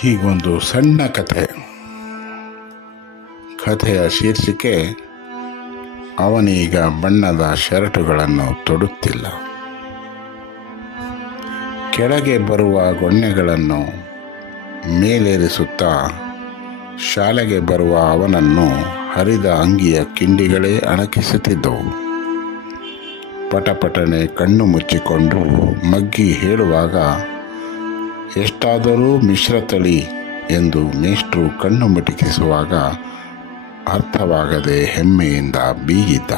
ಹೀಗೊಂದು ಸಣ್ಣ ಕಥೆ. ಕಥೆಯ ಶೀರ್ಷಿಕೆ, ಅವನೀಗ ಬಣ್ಣದ ಶರ್ಟುಗಳನ್ನು ತೊಡುತ್ತಿಲ್ಲ. ಕೆಳಗೆ ಬರುವ ಗೊಣ್ಣೆಗಳನ್ನು ಮೇಲೇರಿಸುತ್ತಾ, ಶಾಲೆಗೆ ಬರುವ ಅವನನ್ನು ಹರಿದ ಅಂಗಿಯ ಕಿಂಡಿಗಳೇ ಅಣಕಿಸುತ್ತಿದ್ದವು. ಪಟಪಟನೆ ಕಣ್ಣು ಮುಚ್ಚಿಕೊಂಡು ಮಗ್ಗಿ ಹೇಳುವಾಗ ಎಷ್ಟಾದರೂ ಮಿಶ್ರತಳಿ ಎಂದು ಮೇಷ್ಟ್ರು ಕಣ್ಣು ಮಟಿಕಿಸುವಾಗ ಅರ್ಥವಾಗದೆ ಹೆಮ್ಮೆಯಿಂದ ಬೀಗಿದ್ದ.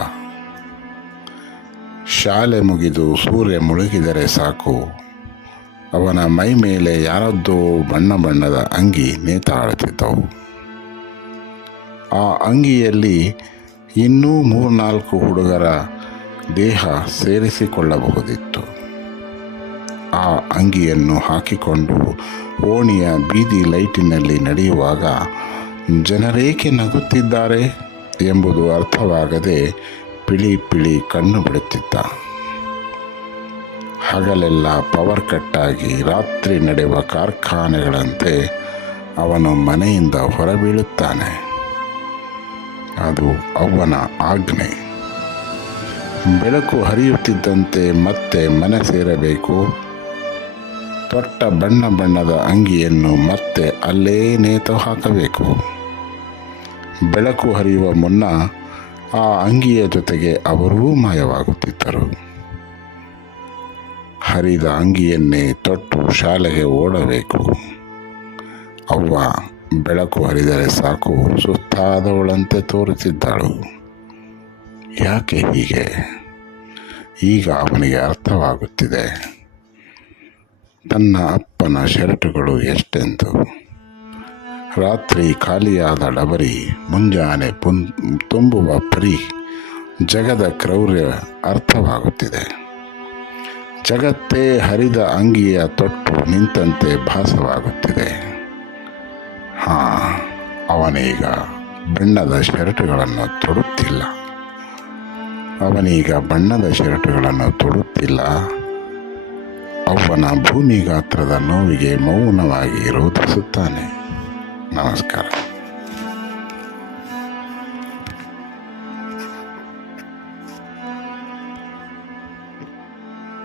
ಶಾಲೆ ಮುಗಿದು ಸೂರ್ಯ ಮುಳುಗಿದರೆ ಸಾಕು. ಅವನ ಮೈ ಮೇಲೆ ಯಾರದ್ದೋ ಬಣ್ಣ ಬಣ್ಣದ ಅಂಗಿ ನೇತಾಡುತ್ತಿದ್ದವು ಆ ಅಂಗಿಯಲ್ಲಿ ಇನ್ನೂ ಮೂರ್ನಾಲ್ಕು ಹುಡುಗರ ದೇಹ ಸೇರಿಸಿಕೊಳ್ಳಬಹುದಿತ್ತು. ಆ ಅಂಗಿಯನ್ನು ಹಾಕಿಕೊಂಡು ಓಣಿಯ ಬೀದಿ ಲೈಟಿನಲ್ಲಿ ನಡೆಯುವಾಗ ಜನರೇಕೆ ನಗುತ್ತಿದ್ದಾರೆ ಎಂಬುದು ಅರ್ಥವಾಗದೆ ಪಿಳಿ ಪಿಳಿ ಕಣ್ಣು ಬಿಡುತ್ತಿದ್ದ ಹಗಲೆಲ್ಲ ಪವರ್ ಕಟ್ಟಾಗಿ ರಾತ್ರಿ ನಡೆಯುವ ಕಾರ್ಖಾನೆಗಳಂತೆ ಅವನು ಮನೆಯಿಂದ ಹೊರಬೀಳುತ್ತಾನೆ. ಅದು ಅವನ ಆಜ್ಞೆ. ಬೆಳಕು ಹರಿಯುತ್ತಿದ್ದಂತೆ ಮತ್ತೆ ಮನೆ ಸೇರಬೇಕು. ತೊಟ್ಟ ಬಣ್ಣ ಬಣ್ಣದ ಅಂಗಿಯನ್ನು ಮತ್ತೆ ಅಲ್ಲೇ ನೇತು ಹಾಕಬೇಕು. ಬೆಳಕು ಹರಿಯುವ ಮುನ್ನ ಆ ಅಂಗಿಯ ಜೊತೆಗೆ ಅವರೂ ಮಾಯವಾಗುತ್ತಿದ್ದರು. ಹರಿದ ಅಂಗಿಯನ್ನೇ ತೊಟ್ಟು ಶಾಲೆಗೆ ಓಡಬೇಕು. ಅವ್ವ ಬೆಳಕು ಹರಿದರೆ ಸಾಕು ಸುಸ್ತಾದವಳಂತೆ ತೋರುತ್ತಿದ್ದಳು. ಯಾಕೆ ಹೀಗೆ? ಈಗ ಅವನಿಗೆ ಅರ್ಥವಾಗುತ್ತಿದೆ. ತನ್ನ ಅಪ್ಪನ ಶರ್ಟುಗಳು ಎಷ್ಟೆಂದು ರಾತ್ರಿ ಖಾಲಿಯಾದ ಡಬರಿ ಮುಂಜಾನೆ ಪುನ್, ತುಂಬುವ ಪರಿ ಜಗದ ಕ್ರೌರ್ಯ ಅರ್ಥವಾಗುತ್ತಿದೆ. ಜಗತ್ತೇ ಹರಿದ ಅಂಗಿಯ ತೊಟ್ಟು ನಿಂತಂತೆ ಭಾಸವಾಗುತ್ತಿದೆ. ಹಾಂ, ಅವನೀಗ ಬಣ್ಣದ ಶರ್ಟುಗಳನ್ನು ತೊಡುತ್ತಿಲ್ಲ. ಅವನೀಗ ಬಣ್ಣದ ಶರ್ಟುಗಳನ್ನು ತೊಡುತ್ತಿಲ್ಲ. ಅವನ ಭೂಮಿ ಗಾತ್ರದ ನೋವಿಗೆ ಮೌನವಾಗಿ ರೋಧಿಸುತ್ತಾನೆ. ನಮಸ್ಕಾರ.